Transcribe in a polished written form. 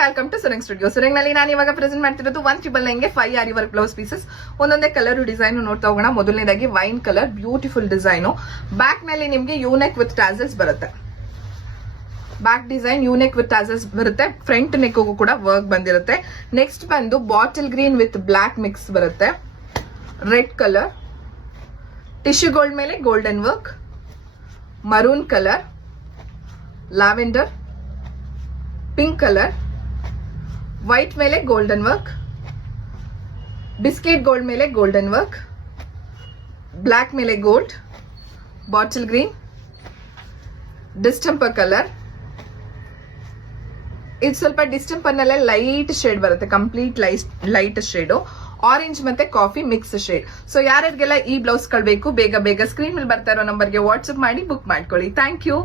Welcome to Surang studio. Surang ನಲ್ಲಿ ನಾನು ಇವಾಗ ಪ್ರೆಸೆಂಟ್ ಮಾಡ್ತಿರೋದು 199 5 ಆರಿ ವರ್ಕ್ ಬ್ಲೌಸ್ ಪೀಸಸ್. ಒಂದೊಂದೇ ಕಲರ್ ಡಿಸೈನ್ ನೋಡ್ತಾ ಹೋಗೋಣ. ಮೊದಲನೇದಾಗಿ wine colour, beautiful design. Back ನಲ್ಲಿ ನಿಮ್ಗೆ ಯೂನೆಕ್ ವಿತ್ ಟಾಸಲ್ಸ್ ಬರುತ್ತೆ. Back design U neck with tassels ಬರುತ್ತೆ. ಫ್ರಂಟ್ ನೆಕ್ ಕೂಡ ವರ್ಕ್ ಬಂದಿರುತ್ತೆ. ನೆಕ್ಸ್ಟ್ ಬಂದು bottle green with black mix ಬರುತ್ತೆ. ರೆಡ್ ಕಲರ್, ಟಿಶ್ಯೂ ಗೋಲ್ಡ್ ಮೇಲೆ golden work, maroon colour, lavender, pink colour, white ಮೇಲೆ ಗೋಲ್ಡನ್ ವರ್ಕ್, ಬಿಸ್ಕೆಟ್ ಗೋಲ್ಡ್ ಮೇಲೆ golden work, block ಮೇಲೆ gold, bottle green, distemper colour. ಇದು ಸ್ವಲ್ಪ distemper ನಲ್ಲೇ light shade ಬರುತ್ತೆ, complete light shade. Orange ಮತ್ತೆ coffee mix shade. So ಯಾರ್ಯಾರಿಗೆಲ್ಲ ಈ blouse ಗಳು ಬೇಕು ಬೇಗ ಬೇಗ ಸ್ಕ್ರೀನ್ ಮೇಲೆ ಬರ್ತಾ ಇರೋ ನಂಬರ್ಗೆ ವಾಟ್ಸ್ಆಪ್ ಮಾಡಿ ಬುಕ್ ಮಾಡ್ಕೊಳ್ಳಿ. Thank you.